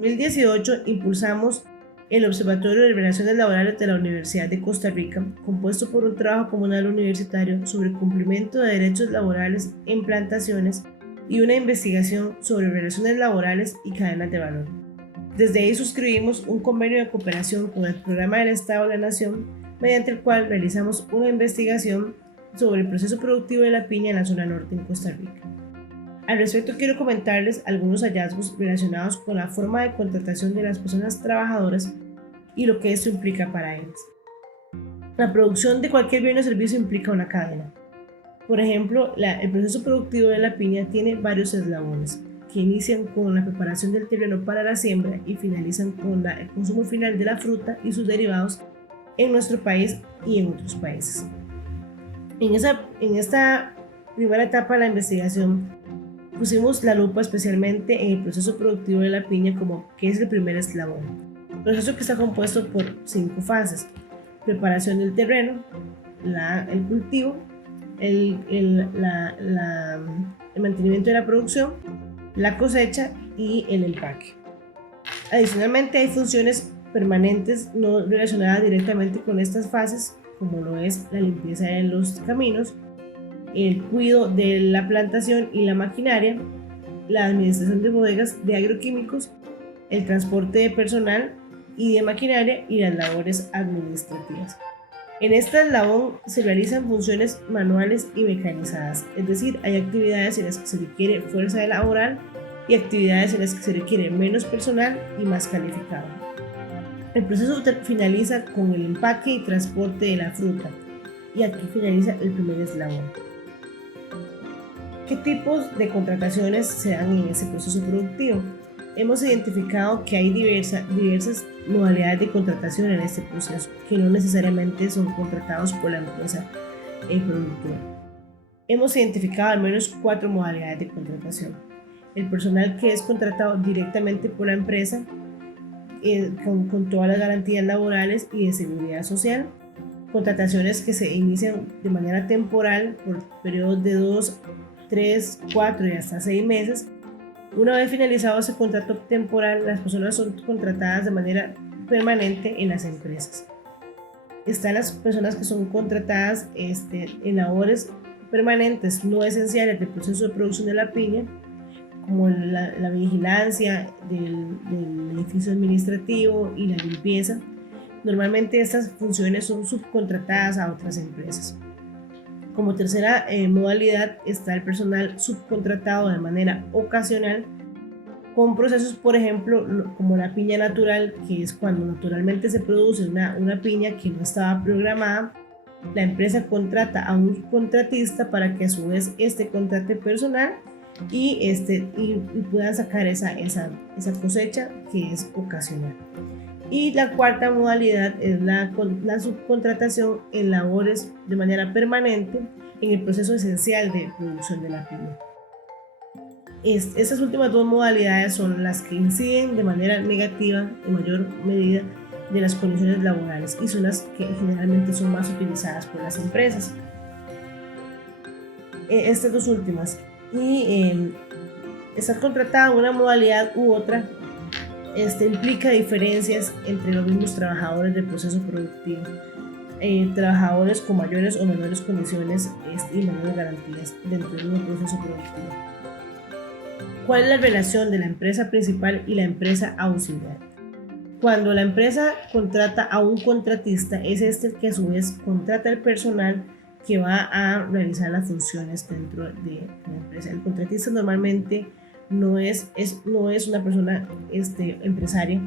2018 impulsamos el Observatorio de Relaciones Laborales de la Universidad de Costa Rica, compuesto por un trabajo comunal universitario sobre cumplimiento de derechos laborales en plantaciones y una investigación sobre relaciones laborales y cadenas de valor. Desde ahí suscribimos un convenio de cooperación con el Programa del Estado de la Nación, mediante el cual realizamos una investigación sobre el proceso productivo de la piña en la zona norte en Costa Rica. Al respecto, quiero comentarles algunos hallazgos relacionados con la forma de contratación de las personas trabajadoras y lo que esto implica para ellas. La producción de cualquier bien o servicio implica una cadena. Por ejemplo, el proceso productivo de la piña tiene varios eslabones que inician con la preparación del terreno para la siembra y finalizan con el consumo final de la fruta y sus derivados en nuestro país y en otros países. En esta primera etapa de la investigación, pusimos la lupa especialmente en el proceso productivo de la piña que es el primer eslabón. Proceso que está compuesto por 5 fases: preparación del terreno, el cultivo, el mantenimiento de la producción, la cosecha y el empaque. Adicionalmente, hay funciones permanentes no relacionadas directamente con estas fases, como lo es la limpieza de los caminos, el cuidado de la plantación y la maquinaria, la administración de bodegas de agroquímicos, el transporte de personal y de maquinaria y las labores administrativas. En este eslabón se realizan funciones manuales y mecanizadas, es decir, hay actividades en las que se requiere fuerza laboral y actividades en las que se requiere menos personal y más calificado. El proceso finaliza con el empaque y transporte de la fruta, y aquí finaliza el primer eslabón. ¿Qué tipos de contrataciones se dan en ese proceso productivo? Hemos identificado que hay diversas modalidades de contratación en este proceso, que no necesariamente son contratados por la empresa productora. Hemos identificado al menos 4 modalidades de contratación. El personal que es contratado directamente por la empresa, con todas las garantías laborales y de seguridad social. Contrataciones que se inician de manera temporal por periodos de 2, 3, 4 y hasta 6 meses. Una vez finalizado ese contrato temporal, las personas son contratadas de manera permanente en las empresas. Están las personas que son contratadas en labores permanentes no esenciales del proceso de producción de la piña, como la vigilancia del edificio administrativo y la limpieza. Normalmente estas funciones son subcontratadas a otras empresas. Como tercera modalidad está el personal subcontratado de manera ocasional, con procesos, por ejemplo, como la piña natural, que es cuando naturalmente se produce una piña que no estaba programada. La empresa contrata a un contratista para que a su vez contrate personal y puedan sacar esa cosecha que es ocasional. Y la cuarta modalidad es la subcontratación en labores de manera permanente en el proceso esencial de producción de la piña. Estas últimas 2 modalidades son las que inciden de manera negativa en mayor medida de las condiciones laborales y son las que generalmente son más utilizadas por las empresas. Estas 2 últimas, y estar contratado en una modalidad u otra implica diferencias entre los mismos trabajadores del proceso productivo, trabajadores con mayores o menores condiciones y menores garantías dentro del mismo proceso productivo. ¿Cuál es la relación de la empresa principal y la empresa auxiliar? Cuando la empresa contrata a un contratista, es el que a su vez contrata al personal que va a realizar las funciones dentro de la empresa. El contratista normalmente no es una persona empresaria,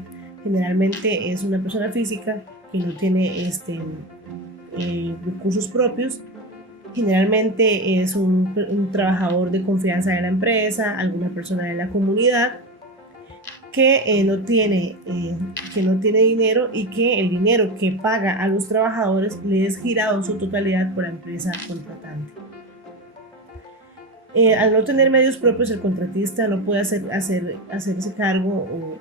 generalmente es una persona física que no tiene recursos propios. Generalmente es un trabajador de confianza de la empresa, alguna persona de la comunidad que no tiene dinero y que el dinero que paga a los trabajadores le es girado en su totalidad por la empresa contratante. Al no tener medios propios, el contratista no puede hacerse cargo o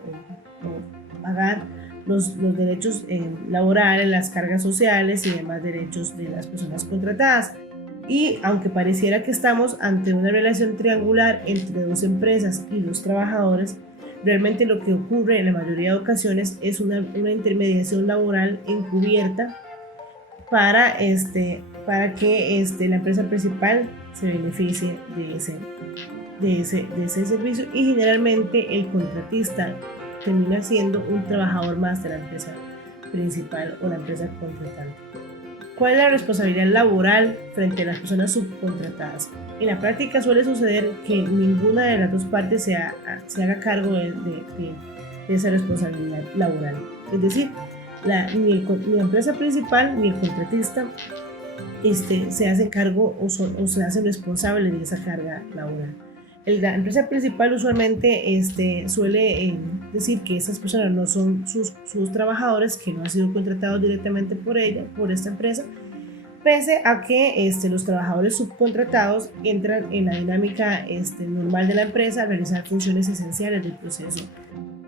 pagar los derechos laborales, las cargas sociales y demás derechos de las personas contratadas. Y aunque pareciera que estamos ante una relación triangular entre 2 empresas y 2 trabajadores, Realmente lo que ocurre en la mayoría de ocasiones es una intermediación laboral encubierta para, que la empresa principal se beneficie de ese servicio, y generalmente el contratista termina siendo un trabajador más de la empresa principal o la empresa contratante. ¿Cuál es la responsabilidad laboral frente a las personas subcontratadas? En la práctica suele suceder que ninguna de las dos partes se haga cargo de esa responsabilidad laboral. Es decir, ni la empresa principal ni el contratista se hacen cargo o se hacen responsables de esa carga laboral. La empresa principal usualmente suele decir que esas personas no son sus trabajadores, que no han sido contratados directamente por esta empresa, pese a que los trabajadores subcontratados entran en la dinámica normal de la empresa a realizar funciones esenciales del proceso,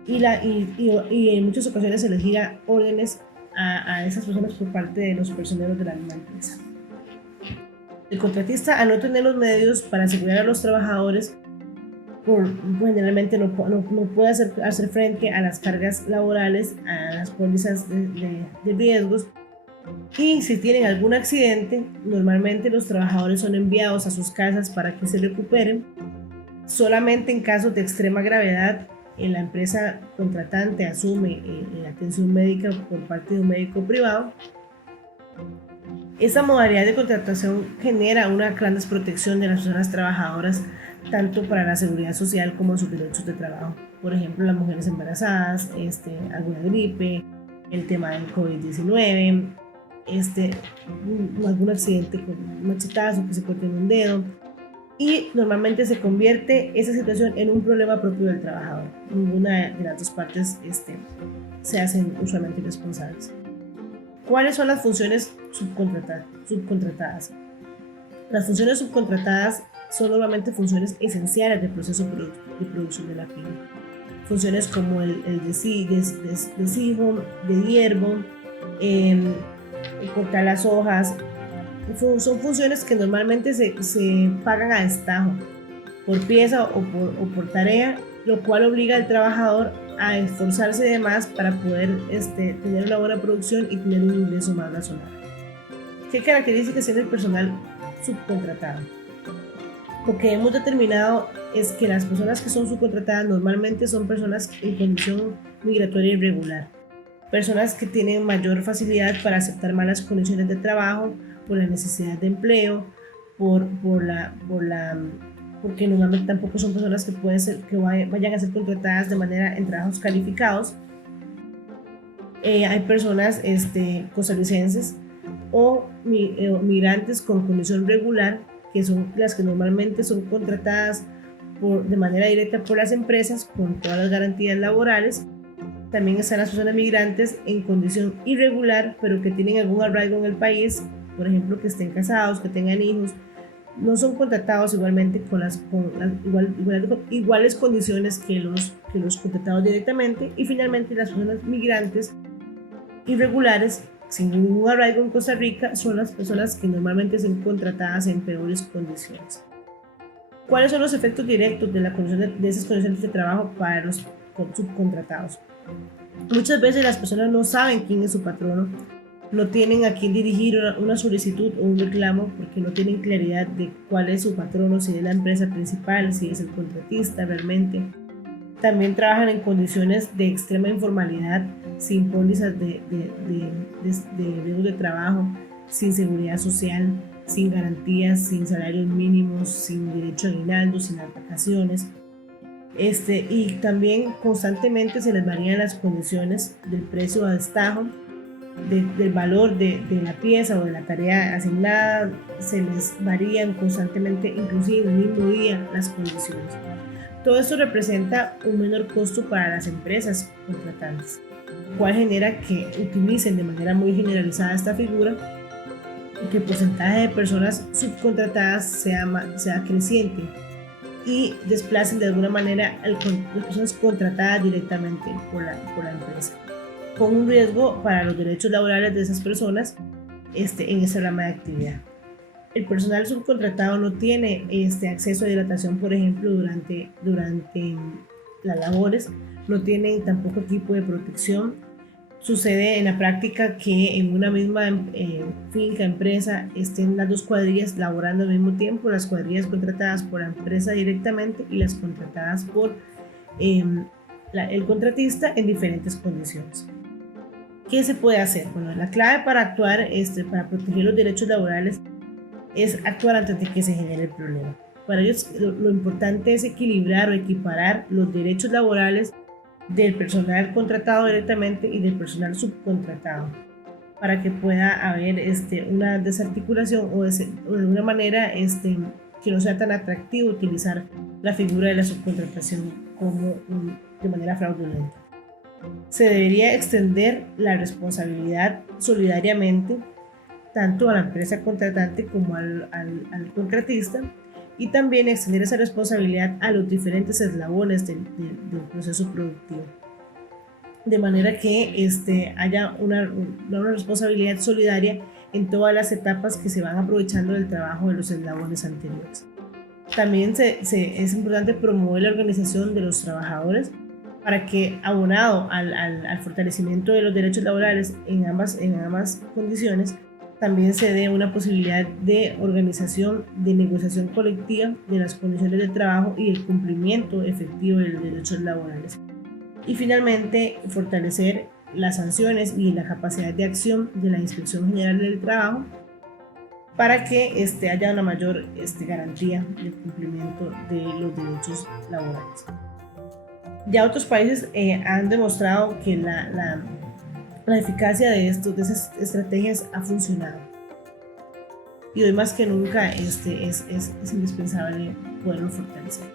y en muchas ocasiones se les gira órdenes a esas personas por parte de los personeros de la misma empresa. El contratista, al no tener los medios para asegurar a los trabajadores, generalmente no puede hacer frente a las cargas laborales, a las pólizas de riesgos, y si tienen algún accidente, normalmente los trabajadores son enviados a sus casas para que se recuperen. Solamente en casos de extrema gravedad, la empresa contratante asume la atención médica por parte de un médico privado. Esta modalidad de contratación genera una gran desprotección de las personas trabajadoras, tanto para la seguridad social como sus derechos de trabajo. Por ejemplo, las mujeres embarazadas, alguna gripe, el tema del COVID-19, algún accidente con un machetazo, que se corte un dedo, y normalmente se convierte esa situación en un problema propio del trabajador. Ninguna de las dos partes se hacen usualmente responsables. ¿Cuáles son las funciones subcontratadas? Las funciones subcontratadas son normalmente funciones esenciales del proceso de producción de la pyme. Funciones como el desijo, de hierbo, cortar las hojas. Son funciones que normalmente se pagan a destajo, por pieza o por tarea, lo cual obliga al trabajador a esforzarse de más para poder tener una buena producción y tener un ingreso más razonable. ¿Qué características tiene el personal subcontratado? Lo que hemos determinado es que las personas que son subcontratadas normalmente son personas en condición migratoria irregular, personas que tienen mayor facilidad para aceptar malas condiciones de trabajo por la necesidad de empleo, porque normalmente tampoco son personas que vayan a ser contratadas de manera en trabajos calificados. Hay personas costarricenses o migrantes con condición regular, que son las que normalmente son contratadas de manera directa por las empresas con todas las garantías laborales. También están las personas migrantes en condición irregular, pero que tienen algún arraigo en el país, por ejemplo, que estén casados, que tengan hijos. No son contratados igualmente con iguales condiciones que los contratados directamente. Y finalmente, las personas migrantes irregulares sin ningún arraigo en Costa Rica son las personas que normalmente son contratadas en peores condiciones. ¿Cuáles son los efectos directos de esas condiciones de trabajo para los subcontratados? Muchas veces las personas no saben quién es su patrono, no tienen a quién dirigir una solicitud o un reclamo porque no tienen claridad de cuál es su patrono, si es la empresa principal, si es el contratista realmente. También trabajan en condiciones de extrema informalidad, sin pólizas de riesgos de trabajo, sin seguridad social, sin garantías, sin salarios mínimos, sin derecho a aguinaldo, sin las vacaciones. Y también constantemente se les varían las condiciones del precio a destajo, del valor de la pieza o de la tarea asignada. Se les varían constantemente, inclusive en el mismo día, las condiciones. Todo esto representa un menor costo para las empresas contratantes, lo cual genera que utilicen de manera muy generalizada esta figura y que el porcentaje de personas subcontratadas sea creciente y desplacen de alguna manera a las personas contratadas directamente por la empresa, con un riesgo para los derechos laborales de esas personas en esa rama de actividad. El personal subcontratado no tiene acceso a hidratación, por ejemplo, durante las labores, no tienen tampoco equipo de protección. Sucede en la práctica que en una misma finca, empresa, estén las dos cuadrillas laborando al mismo tiempo, las cuadrillas contratadas por la empresa directamente y las contratadas por el contratista en diferentes condiciones. ¿Qué se puede hacer? Bueno, la clave para actuar, para proteger los derechos laborales, es actuar antes de que se genere el problema. Para ellos lo importante es equilibrar o equiparar los derechos laborales del personal contratado directamente y del personal subcontratado, para que pueda haber una desarticulación o de una manera que no sea tan atractivo utilizar la figura de la subcontratación de manera fraudulenta. Se debería extender la responsabilidad solidariamente tanto a la empresa contratante como al contratista, y también extender esa responsabilidad a los diferentes eslabones del proceso productivo, de manera que haya una responsabilidad solidaria en todas las etapas que se van aprovechando del trabajo de los eslabones anteriores. También es importante promover la organización de los trabajadores para que, abonado al fortalecimiento de los derechos laborales en ambas condiciones, también se dé una posibilidad de organización, de negociación colectiva de las condiciones de trabajo y el cumplimiento efectivo de los derechos laborales. Y finalmente, fortalecer las sanciones y la capacidad de acción de la Inspección General del Trabajo para que haya una mayor garantía del cumplimiento de los derechos laborales. Ya otros países han demostrado que la eficacia de esas estrategias ha funcionado, y hoy más que nunca es indispensable poderlo fortalecer.